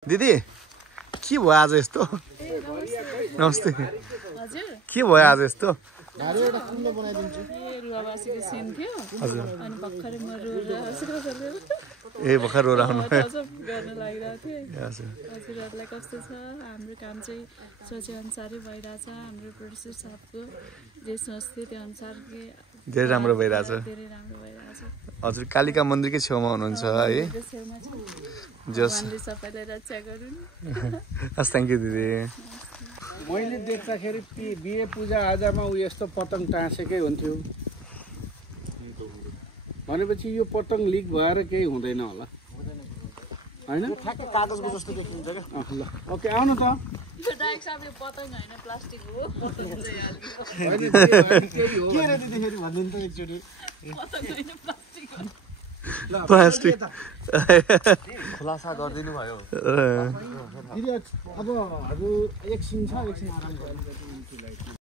दिदी के भयो आज यस्तो नमस्ते के भयो आज यस्तो ए भर्खर रोएर आउनु हजुरहरूलाई कस्तो छ हाम्रो काम चाहिँ सोचे अनुसारै भइरहेछ हाम्रो प्रोड्युसर साहबको जे सोच्थे त्यो अनुसार धेरै राम्रो भइरहेछ हजुर कालिका मन्दिरकै छेउमा हुनुहुन्छ है जस सबैलाई रक्षा गरून् हस् थ्यांक यू दिदी मैले देख्दाखेरि बिहे पूजा आजामा उ यस्तो पतंग टाँसेकै हुन्थ्यो भनेपछि यो पतंग लिक भएर केही हुँदैन होला हैन ठ्याक्कै कागजको जस्तो देखिन्छ के ल ओके आउनु त यो डाइरेक्ट साहब यो पतंग हैन प्लास्टिक हो पतंग चाहिँ के रे दिदीखेरि भन्दिनु त एकचोटी पतंग हैन प्लास्टिक हो प्लास्टिक खुलासा गरिदिनु भयो दिदी अब हजुर एकछिन छ एकछिन आराम गर्नु